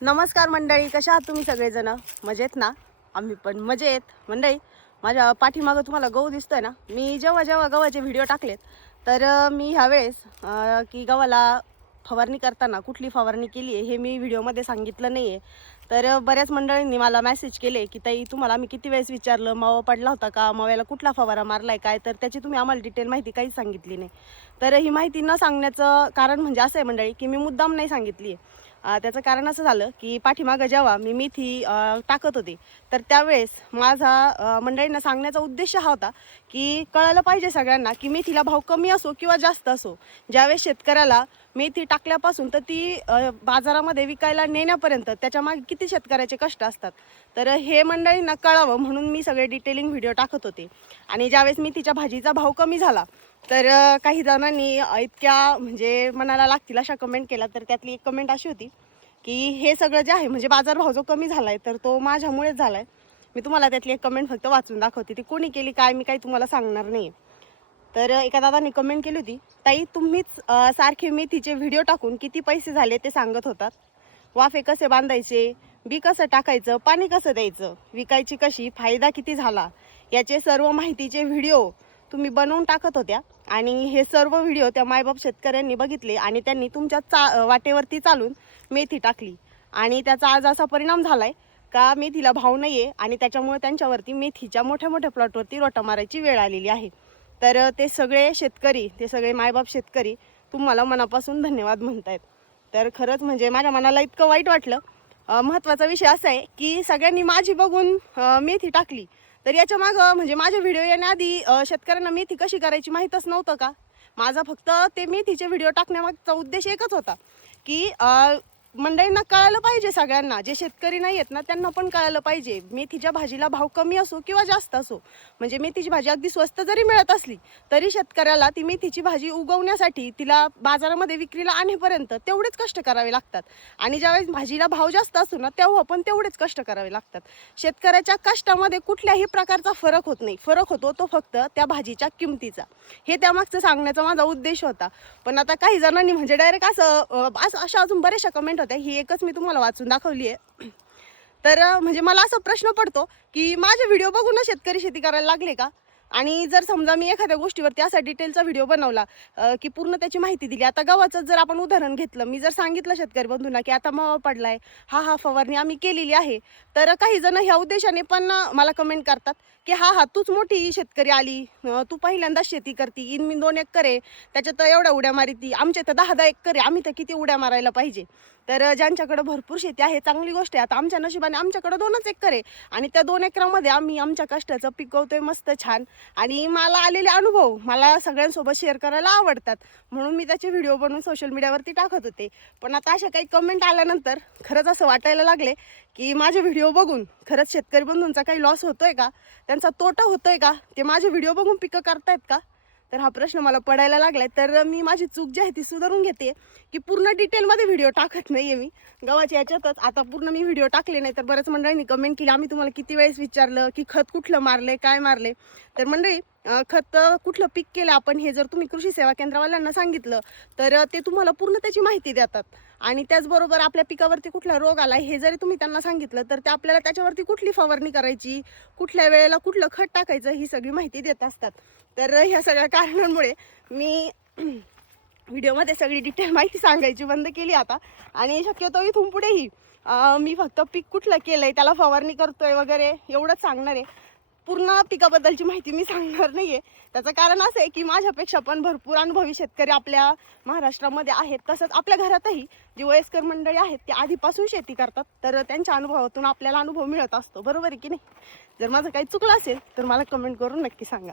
नमस्कार मंडळी कशा आहात तुम्ही सगळेजण? मजेत ना? आम्ही पण मजेत. मंडळी माझ्या पाठीमागं तुम्हाला गहू दिसतोय ना? मी जेव्हा जेव्हा गव्हाचे व्हिडिओ टाकलेत तर मी ह्यावेळेस की गव्हाला फवारणी करताना कुठली फवारणी केली आहे हे मी व्हिडिओमध्ये सांगितलं नाही आहे तर बऱ्याच मंडळींनी मला मेसेज केले की ताई तुम्हाला आम्ही किती वेळेस विचारलं मावा पडला होता का? माव्याला कुठला फवारा मारला आहे काय? तर त्याची तुम्ही आम्हाला डिटेल माहिती काहीच सांगितली नाही. तर ही माहिती न सांगण्याचं कारण म्हणजे असं आहे मंडळी की मी मुद्दाम नाही सांगितली आहे त्याचं कारण असं झालं की पाठीमागं जेव्हा मी मेथी टाकत होते तर त्यावेळेस माझा मंडळींना सांगण्याचा उद्देश हा होता की कळालं पाहिजे सगळ्यांना की मेथीला भाव कमी असो किंवा जास्त असो. ज्यावेळेस शेतकऱ्याला मेथी टाकल्यापासून तर ती बाजारामध्ये विकायला नेण्यापर्यंत त्याच्यामागे किती शेतकऱ्याचे कष्ट असतात. तर हे मंडळींना कळावं म्हणून मी सगळे डिटेलिंग व्हिडिओ टाकत होते. आणि ज्यावेळेस मेथीच्या भाजीचा भाव कमी झाला तर काही जणांनी इतक्या म्हणजे मनाला लागतील अशा कमेंट केला तर त्यातली एक कमेंट अशी होती की हे सगळं जे आहे म्हणजे बाजारभाव जो कमी झाला आहे तर तो माझ्यामुळेच झाला आहे मी तुम्हाला त्यातली एक कमेंट फक्त वाचून दाखवते. ती कोणी केली काय मी काही तुम्हाला सांगणार नाही तर एका दादाने कमेंट केली होती ताई तुम्हीच सारखे मेथीचे व्हिडिओ टाकून किती पैसे झाले ते सांगत होतात. वाफे कसे बांधायचे बी कसं टाकायचं पाणी कसं द्यायचं विकायची कशी फायदा किती झाला याचे सर्व माहितीचे व्हिडिओ तुम्ही बनवून टाकत होत्या. आणि हे सर्व व्हिडिओ त्या मायबाप शेतकऱ्यांनी बघितले आणि त्यांनी तुमच्या चा वाटेवरती चालून मेथी टाकली. आणि त्याचा आज असा परिणाम झाला आहे का मेथीला भाव नाही आहे आणि त्याच्यामुळे त्यांच्यावरती मेथीच्या मोठ्या मोठ्या प्लॉटवरती रोटा मारायची वेळ आलेली आहे. तर ते सगळे शेतकरी ते सगळे मायबाप शेतकरी तुम्हाला मनापासून धन्यवाद म्हणतायत. तर खरंच म्हणजे माझ्या मनाला इतकं वाईट वाटलं. महत्त्वाचा विषय असा आहे की सगळ्यांनी माझी बघून मेथी टाकली. तर याच्या मागं म्हणजे माझे व्हिडिओ येण्याआधी शेतकऱ्यांना मेथी कशी करायची माहीतच नव्हतं का? माझा फक्त ते मेथीचे व्हिडिओ टाकण्यामागचा उद्देश एकच होता की मंडळींना कळायला पाहिजे सगळ्यांना. जे शेतकरी नाही आहेत ना त्यांना पण कळायला पाहिजे. मेथीच्या भाजीला भाव कमी असो किंवा जास्त असो. म्हणजे मेथीची भाजी अगदी स्वस्त जरी मिळत असली तरी शेतकऱ्याला ती मेथीची भाजी उगवण्यासाठी तिला बाजारामध्ये विक्रीला आणेपर्यंत तेवढेच कष्ट करावे लागतात. आणि ज्यावेळेस भाजीला भाव जास्त असतो ना तेव्हा पण तेवढेच कष्ट करावे लागतात. शेतकऱ्याच्या कष्टामध्ये कुठल्याही प्रकारचा फरक होत नाही. फरक होतो तो फक्त त्या भाजीच्या किमतीचा. हे त्यामागचं सांगण्याचा माझा उद्देश होता. पण आता काही जणांनी म्हणजे डायरेक्ट असं असं अशा अजून बऱ्याचशा कमेंट होत्या. ही एकच मी तुम्हाला वाचून दाखवली आहे. तर म्हणजे मला असा प्रश्न पडतो की माझे व्हिडिओ बघून शेतकरी शेती करायला लागले का? आणि जर समजा मी एखाद्या गोष्टीवरती असा डिटेलचा व्हिडिओ बनवला की पूर्ण त्याची माहिती दिली. आता गव्हाचं जर आपण उदाहरण घेतलं मी जर सांगितलं शेतकरी बंधूंना की आता मावा पडलाय हा हा फवारणी आम्ही केलेली आहे तर काही जण ह्या उद्देशाने पण मला कमेंट करतात की हा हा तूच मोठी शेतकरी आली तू पहिल्यांदाच शेती करती इन मी दोन एकर आहे त्याच्यात एवढ्या उड्या मारिती आमच्या तर दहा दहा एकर आहे आम्ही तर किती उड्या मारायला पाहिजे. तर ज्यांच्याकडं ज्यांच्याकडे भरपूर शेती आहे चांगली गोष्ट आहे आता आमच्या नशिबाने आमच्याकडे दोनच एकर आहे आणि त्या दोन एकरामध्ये आम्ही आमच्या कष्टाचं पिकवतोय मस्त छान. आणि मला आलेले अनुभव मला सगळ्यांसोबत शेअर करायला आवडतात. म्हणून मी त्याचे व्हिडिओ बनवून सोशल मीडियावरती टाकत होते. पण आता अशा काही कमेंट आल्यानंतर खरंच असं वाटायला लागले की माझे व्हिडिओ बघून खरंच शेतकरी बंधूंचा काही लॉस होतोय का? त्यांचा तोटा होतोय का? ते माझे व्हिडिओ बघून पिकं करतायत का? तर हा प्रश्न मला पडायला लागलाय. तर मी माझी चूक जी आहे ती सुधारून घेते. की पूर्ण डिटेलमध्ये व्हिडिओ टाकत नाहीये मी. गव्हाच्या याच्यातच. आता पूर्ण मी व्हिडिओ टाकले नाही तर बऱ्याच मंडळींनी कमेंट केली आम्ही तुम्हाला किती वेळेस विचारलं? की खत कुठलं मारले काय मारले तर मंडळी खत कुठलं पीक केलं आपण हे जर तुम्ही कृषी सेवा केंद्रवाल्यांना सांगितलं तर ते तुम्हाला पूर्ण त्याची माहिती देतात. आणि त्याचबरोबर आपल्या पिकावरती कुठला रोग आला हे जरी तुम्ही त्यांना सांगितलं तर ते आपल्याला त्याच्यावरती कुठली फवारणी करायची कुठल्या वेळेला कुठलं खत टाकायचं ही सगळी माहिती देत असतात. तर ह्या सगळ्या कारणांमुळे मी व्हिडिओमध्ये सगळी डिटेल माहिती सांगायची बंद केली आता. आणि शक्यतो इथून पुढेही मी फक्त पीक कुठलं केलं आहे त्याला फवारणी करतोय वगैरे एवढंच सांगणार आहे. पूर्ण पिकाबद्दलची माहिती मी सांगणार नाही आहे त्याचं कारण असं आहे की माझ्यापेक्षा पण भरपूर अनुभवी शेतकरी आपल्या महाराष्ट्रामध्ये आहेत. तसंच आपल्या घरातही जी वयस्कर मंडळी आहेत ते आधीपासून शेती करतात. तर त्यांच्या अनुभवातून आपल्याला अनुभव मिळत असतो. बरोबर आहे की नाही? जर माझं काही चुकलं असेल तर मला कमेंट करून नक्की सांगा.